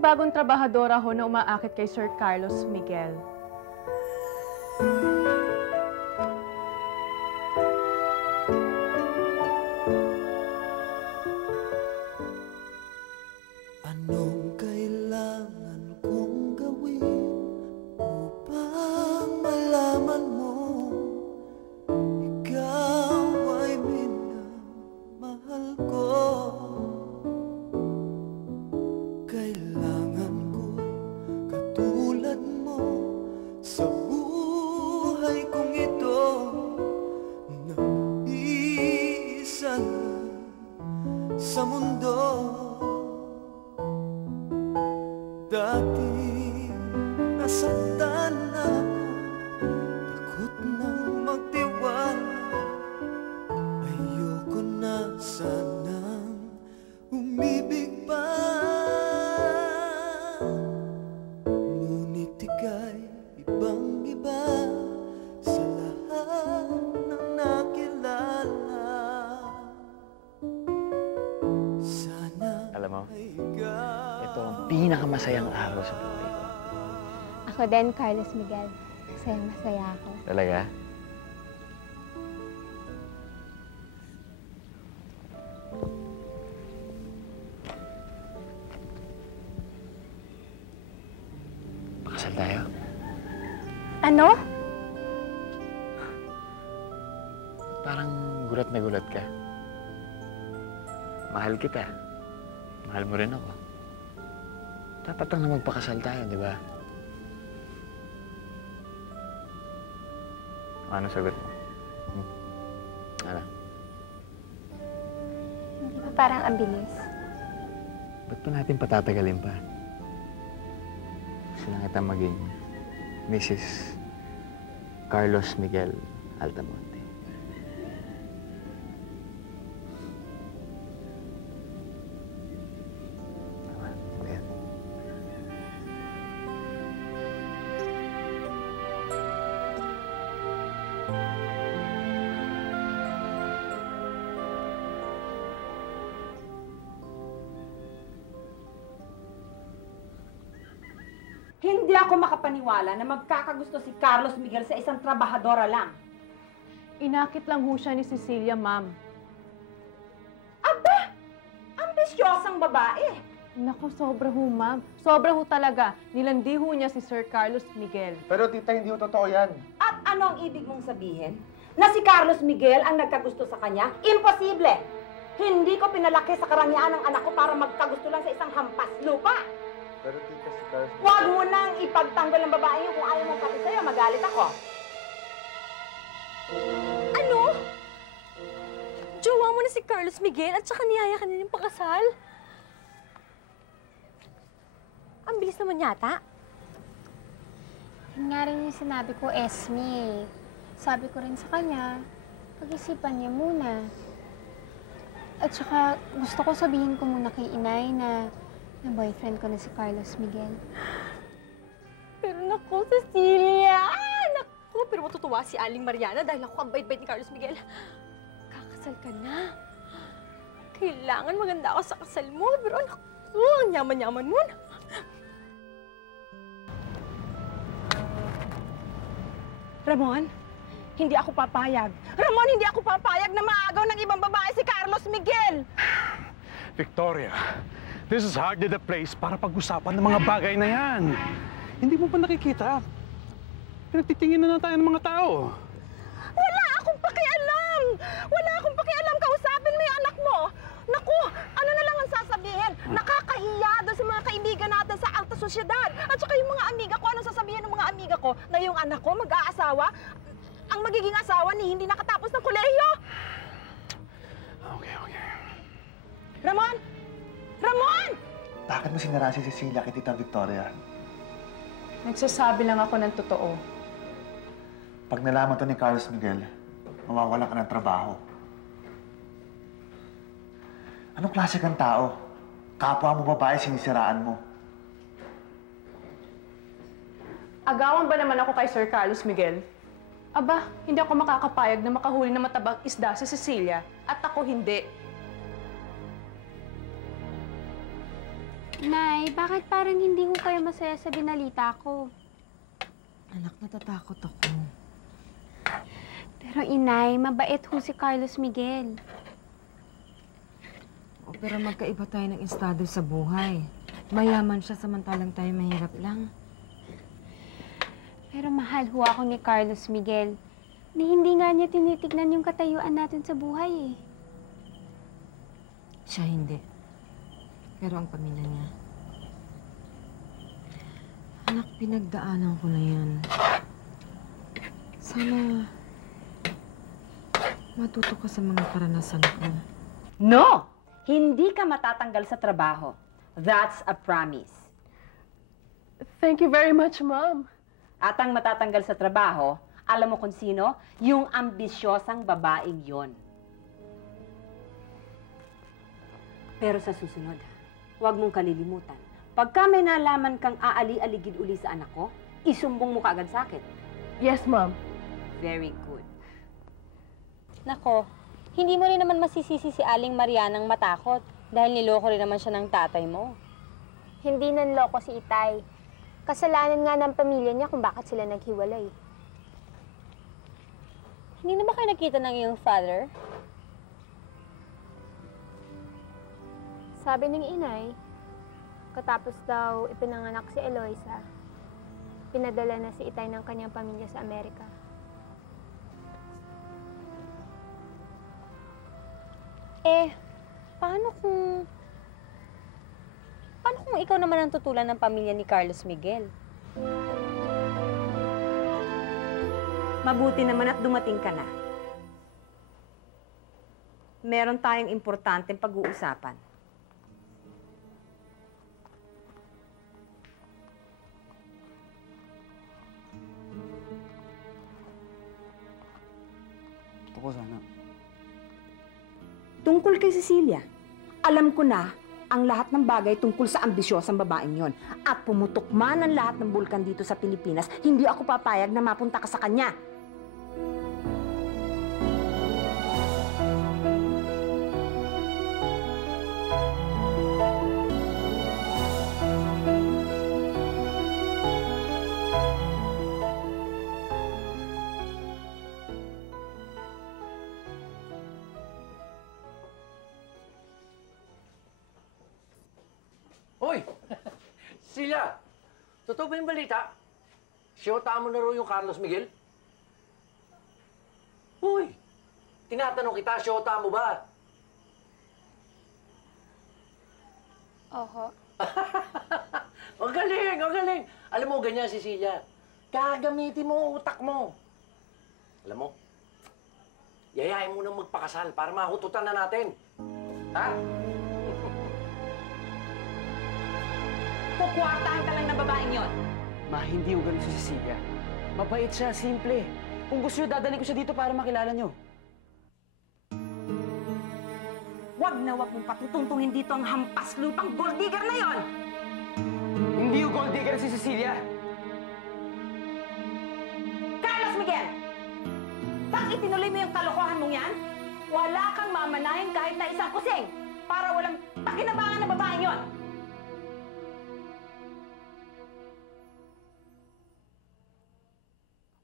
yung bagong trabahadora ho na umaakit kay Sir Carlos Miguel. Anong kailangan kong gawin upang malaman mo ikaw ay minamahal ko? Kailangan ko'y katulad mo sa buhay kong ito, nag-iisa lang sa mundo. Dati nasaktan ako, takot nang magtiwala. Ayoko na sanang umibig pa. Ngunit ika'y ibang-iba sa lahat ng nakilala. Sana alam mo, ay ikaw. ito ang pinakamasayang araw sa buhay ko. Ako din, Carlos Miguel. Masayang-masaya ako. Talaga? Pakasal tayo. Ano? Parang gulat na gulat ka. Mahal kita. Mahal mo rin ako. Dapat lang na magpakasal tayo, di ba? Ano sagot mo? Ano? Hindi ba parang ang bilis? Ba't pa natin patatagalin pa? Gusto lang kita maging Mrs. Carlos Miguel Altamonte. Ayan. Hindi ako makapaniwala na magkakagusto si Carlos Miguel sa isang trabahadora lang. Inakit lang ho siya ni Cecilia, ma'am. Aba! Ambisyosang babae. Naku, sobra ho, ma'am. Sobra ho talaga. Nilandi ho niya si Sir Carlos Miguel. Pero tita, hindi ho totoo yan. At ano ang ibig mong sabihin? Na si Carlos Miguel ang nagkagusto sa kanya? Imposible! Hindi ko pinalaki sa karangyaan ng anak ko para magkagusto lang sa isang hampas lupa. Pero tita, si Carlos... Huwag mo nang ipagtanggol ng babae yun kung ayaw mong pati sa'yo, magalit ako. Ano? Jowa mo na si Carlos Miguel at saka niyaya ka na ng pakasal? Ang bilis naman yata. Yun nga rin yung sinabi ko, Esme. Sabi ko rin sa kanya, pag-isipan niya muna. At saka, gusto ko sabihin ko muna kay inay na boyfriend ko na si Carlos Miguel. Pero naku, Cecilia! Naku, pero matutuwa si Aling Mariana dahil ako ang bait-bait ni Carlos Miguel. Kakasal ka na. Kailangan maganda ako sa kasal mo, pero naku, ang yaman-yaman mo na. Ramon, hindi ako papayag. Ramon, hindi ako papayag na maagaw ng ibang babae si Carlos Miguel! Victoria, this is hardly the place para pag-usapan ng mga bagay na yan. Hindi mo pa nakikita? Pinagtitingin na tayo ng mga tao. Wala akong pakialam! Wala akong pakialam! Kausapin mo yung anak mo! Naku, ano na lang ang sasabihin? Nakakahiya doon sa mga kaibigan natin sa alta sosyedad. At saka yung mga amiga ko, anong sasabihin ng mga amiga ko na yung anak ko mag-aasawa? Ang magiging asawa ni hindi nakatapos ng kolehiyo? Okay. Ramon! Ramon! Bakit mo sinara si Cecilia kay Tita Victoria? Nagsasabi lang ako ng totoo. Pag nalaman to ni Carlos Miguel, mawawalan ka ng trabaho. Anong klase kang tao? Kapwa mo babae, sinisiraan mo. Agawan ba naman ako kay Sir Carlos Miguel? Aba, hindi ako makakapayag na makahuli ng matabang isda si Cecilia at ako hindi. Nay, bakit parang hindi ko kayo masaya sa binalita ko? Anak, natatakot ako. Pero inay, mabait ho si Carlos Miguel. O, pero magkaiba tayo ng estado sa buhay. Mayaman siya samantalang tayo mahirap lang. Pero mahal ho ako ni Carlos Miguel. Ni hindi nga niya tinitignan yung katayuan natin sa buhay eh. Siya hindi. Pero ang pamilya niya. Anak, pinagdaanan ko na yan. Sana matuto ka sa mga karanasan ko. No! Hindi ka matatanggal sa trabaho. That's a promise. Thank you very much, Mom. At ang matatanggal sa trabaho, alam mo kung sino? Yung ambisyosang babaeng yon. Pero sa susunod, huwag mong kalilimutan. Pagka may nalaman kang aali-aligid uli sa anak ko, isumbong mo kaagad sa akin. Yes, Mom. Very good. Nako, hindi mo rin naman masisisi si Aling Marianang matakot dahil niloko rin naman siya ng tatay mo. Hindi nanloko si Itay. Kasalanan nga ng pamilya niya kung bakit sila naghiwalay. Hindi na ba kayo nakita ng iyong father? Sabi ng inay, katapos daw ipinanganak si Eloisa, pinadala na si Itay ng kanyang pamilya sa Amerika. Eh, paano kung ikaw naman ang tutulan ng pamilya ni Carlos Miguel? Mabuti naman at dumating ka na. Meron tayong importanteng pag-uusapan. Gusto ko sana. Tungkol kay Cecilia, alam ko na ang lahat ng bagay tungkol sa ambisyosang babaeng yon. At pumutok man ang lahat ng bulkan dito sa Pilipinas, hindi ako papayag na mapunta ka sa kanya. Hoy! Sila! Totoo ba yung balita? Siyota mo na raw yung Carlos Miguel? Hoy! Tinatanong kita, siyota mo ba? Oho. Ang galing! Ang galing! Alam mo, ganyan, Cecilia. Gagamitin mo ang utak mo. Alam mo, yayain mo nang magpakasal para mahututan na natin. Ha? Kukwartahan ka lang ng babaeng yon. Ma, hindi ko ganun si Cecilia. Mabait siya, simple. Kung gusto nyo, dadalhin ko siya dito para makilala nyo. Huwag na huwag mong patutuntungin dito ang hampas lupang gold digger na yon! Hindi yung gold digger si Cecilia. Carlos Miguel! Bakit itinuloy mo yung kalokohan mong yan? Wala kang mamanahin kahit na isang kusing para walang pakinabangan ng babaeng yon!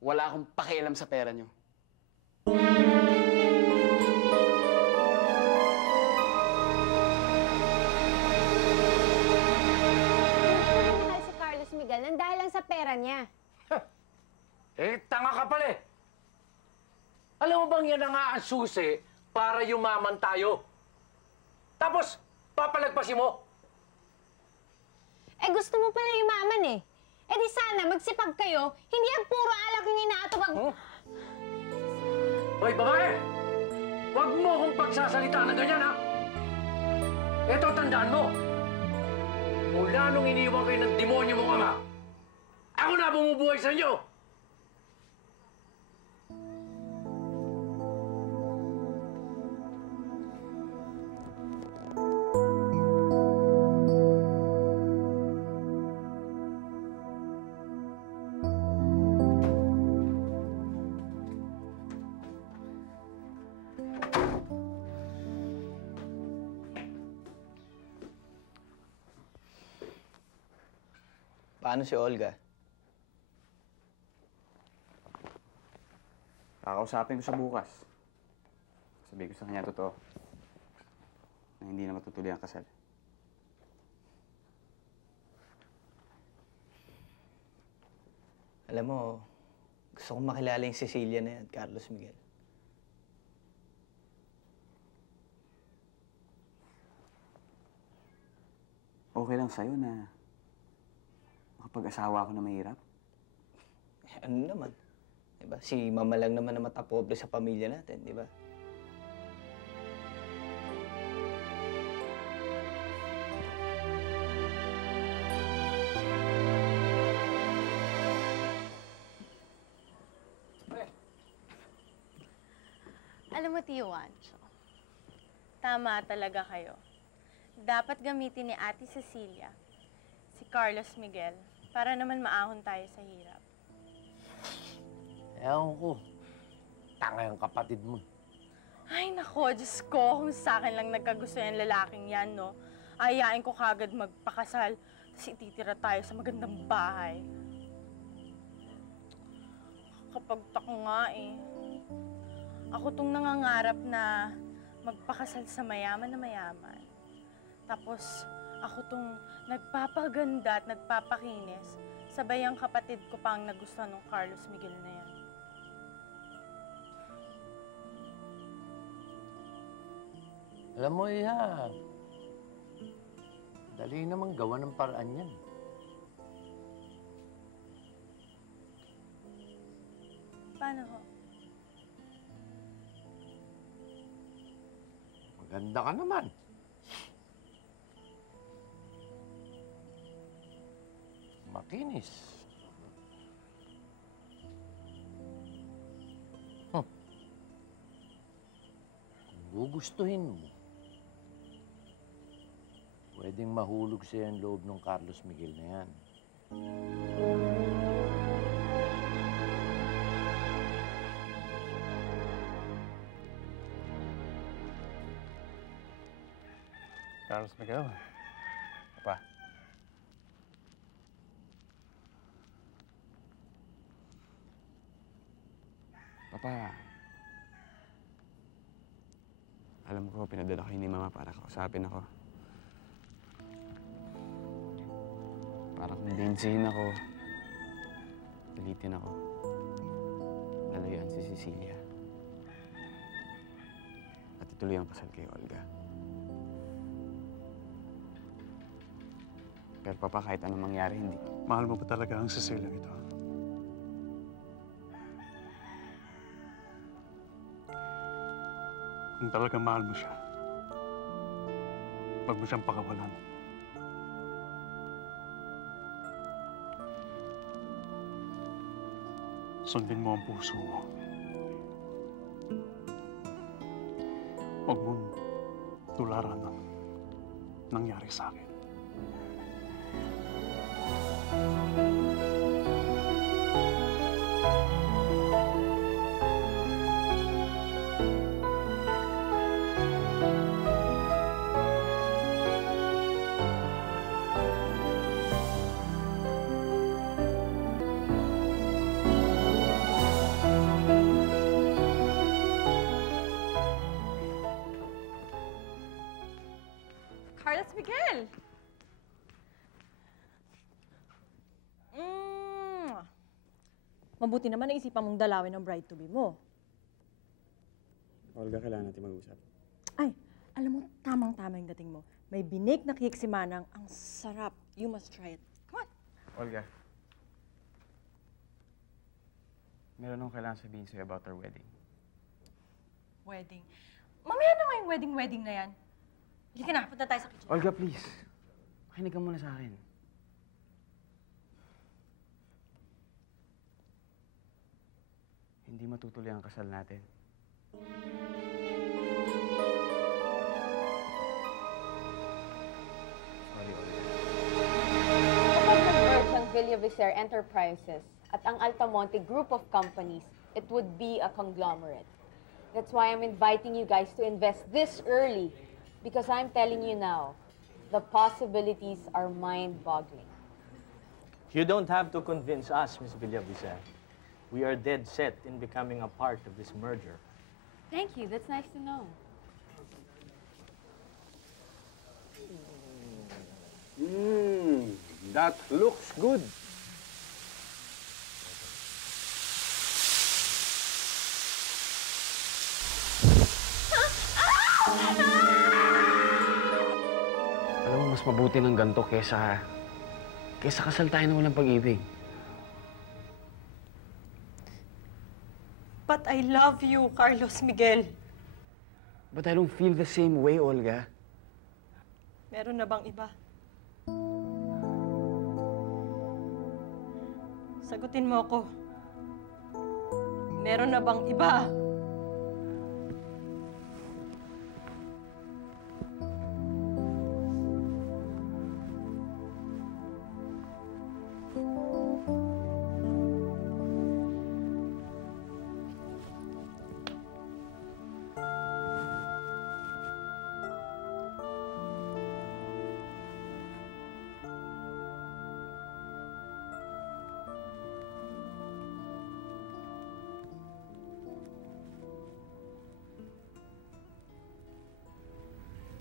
Wala akong pakialam sa pera nyo. Mahal si Carlos Miguel nang dahil lang sa pera niya. Eh, tanga ka pala eh. Alam mo bang yan na nga ang susi para yumaman tayo? Tapos, papalagpasin mo? Eh gusto mo pala yumaman eh. Eh di sana magsipag kayo, hindi ang puro alak yung inaatog ang... Hoy, babae! Huwag mo akong pagsasalita ng ganyan, ha? Ito, tandaan mo. Mula nung iniwan kayo ng demonyo mong ama, ako na bumubuhay sa inyo! Paano si Olga? Kakausapin ko siya bukas. Sabihin ko sa kanya totoo. Na hindi na matutuloy ang kasal. Alam mo, gusto kong makilala yung Cecilia na yan, Carlos Miguel. Okay lang sa'yo na makapag-asawa ako na mahirap? Ano naman? Diba? Si Mama lang naman na matapobre sa pamilya natin, di ba? Alam mo, Tio Wancho, tama talaga kayo. Dapat gamitin ni Ate Cecilia si Carlos Miguel para naman maahon tayo sa hirap. Ewan ko. Tanga yung kapatid mo. Ay, nako, Diyos ko, kung sa akin lang nagkagusto yung lalaking yan, no? Ayain ko kagad magpakasal, tapos ititira tayo sa magandang bahay. Kapag tako nga eh. Ako tong nangangarap na magpakasal sa mayaman na mayaman. Tapos, ako tong nagpapaganda at nagpapakinis, sabay ang kapatid ko pang nagustuhan ng Carlos Miguel na yan. Alam mo, Iha, dali namang gawa ng paraan yan. Paano ho? Maganda ka naman. Makinis. Kung gugustuhin mo, pwedeng mahulog sa'yo ang loob ng Carlos Miguel na yan. Carlos Miguel. Papa. Papa. Alam ko, pinadala kayo ni Mama para kausapin ako. Para kumbinsihin ako. Pilitin ako. Lalayuan si Cecilia. At ituloy ang kasal kay Olga. Pero Papa, kahit anong mangyari, hindi. Mahal mo ba talaga ang Cecilia ito? Kung talagang mahal mo siya, wag mo siyang pakawalan. Sundin mo ang puso mo. Huwag mong tularan ng nangyari sa akin. Carlos Miguel! Mabuti naman naisipan mong dalawin ang bride-to-be mo. Olga, kailangan natin mag-usap. Ay, alam mo, tamang-tama yung dating mo. May binig na cake si Manang. Ang sarap. You must try it. Come on. Olga. Meron akong kailangan sabihin sa'yo about our wedding. Wedding. Mamaya na nga yung wedding na yan. Halika na, punta tayo sa kitchen. Olga, please. Makinig ka muna sa akin. Hindi matutuloy ang kasal natin. Sorry, Olga. Kapag nag-merge ang Villa Vicer Enterprises at ang Altamonte Group of Companies, it would be a conglomerate. That's why I'm inviting you guys to invest this early, because I'm telling you now, the possibilities are mind-boggling. You don't have to convince us, Miss Villavicencio. We are dead set in becoming a part of this merger. Thank you. That's nice to know. That looks good. Alam mo, mas mabuti ng ganito kesa kasal tayo na walang pag-ibig. But I love you, Carlos Miguel. But I don't feel the same way, Olga. Meron na bang iba? Sagutin mo ako. Meron na bang iba?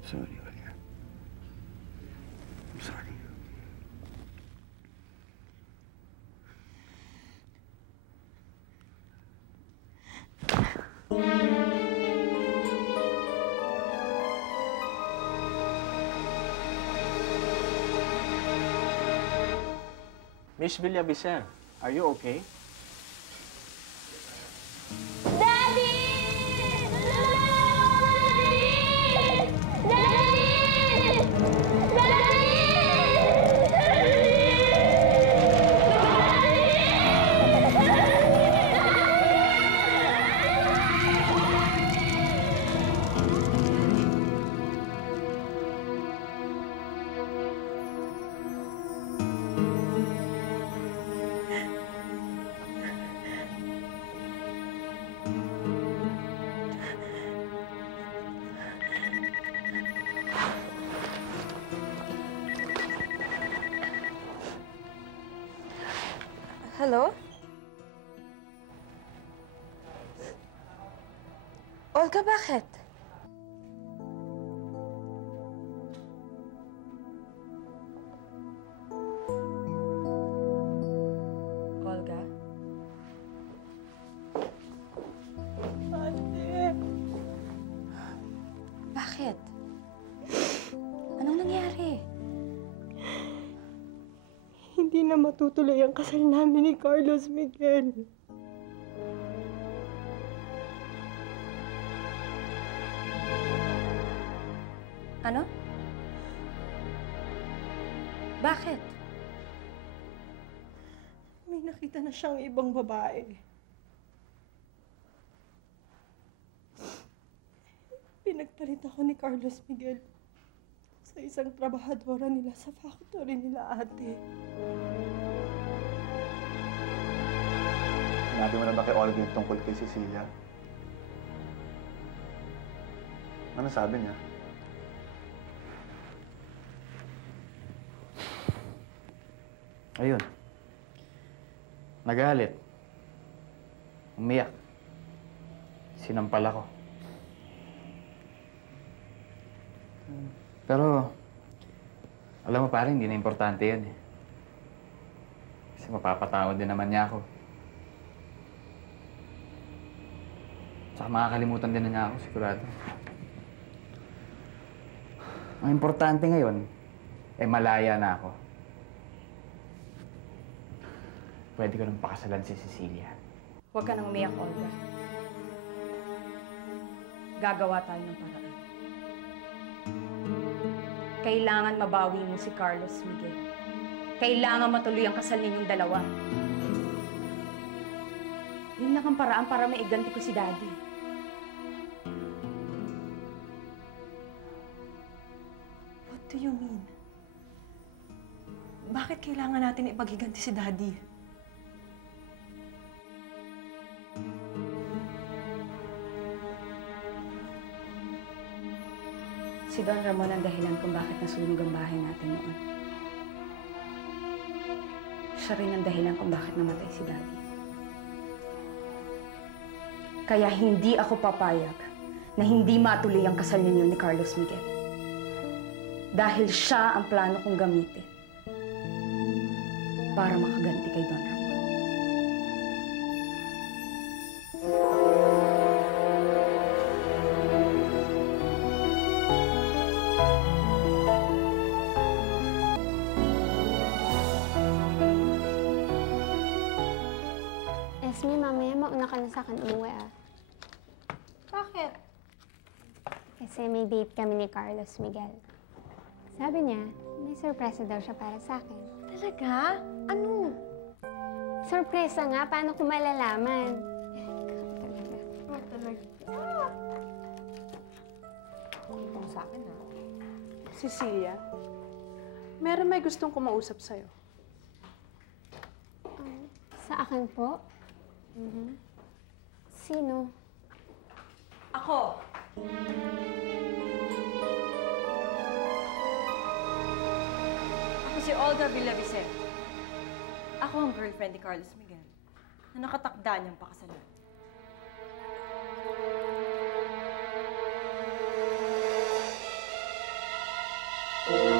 Sorry, Olga. I'm sorry. Miss Villavicencio, are you okay? Hello? Olga, bakit? Olga? Ate. Bakit? Anong nangyari? Hindi na matutuloy ang kasal namin ni Carlos Miguel. Ano? Bakit? May nakita na siyang ibang babae. Pinagpalit ako ni Carlos Miguel sa isang trabahadora nila sa factory nila, ate. Sinabi mo na ba kay Olga yung tungkol kay Cecilia? Ano sabi niya? Ayun. Nagalit. Umiyak. Sinampal ako. Pero, alam mo pare, hindi na importante yun eh. Kasi mapapatawad din naman niya ako. Tsaka makakalimutan din na niya ako, sigurado. Ang importante ngayon, malaya na ako. Pwede ko nang pakasalan si Cecilia. Huwag ka nang umiyak, Olga. Gagawa tayo ng paraan. Kailangan mabawi mo si Carlos Miguel. Kailangan matuloy ang kasal ninyong dalawa. Yun lang ang paraan para maiganti ko si Daddy. What do you mean? Bakit kailangan natin ipaghiganti si Daddy? Si Don Ramon ang dahilan kung bakit nasunog ang bahay natin noon. siya rin ang dahilan kung bakit namatay si Daddy. Kaya hindi ako papayag na hindi matuloy ang kasal ninyo ni Carlos Miguel. Dahil siya ang plano kong gamitin para makaganti kay Don Ramon. Esme, mamaya mauna ka na sa akin umuwi ah. Bakit? Kasi may date kami ni Carlos Miguel. Sabi niya, may sorpresa daw siya para sa akin. Talaga? Ano? Sorpresa nga, paano ko malalaman? Talaga. Ito sa akin, ha? Cecilia, meron may gustong kumausap sa'yo. Sa akin po? Sino? Ako! Ako si Olga Villavicencio. Ako ang girlfriend ni Carlos Miguel na nakatakda niyang pakasalan. Oh.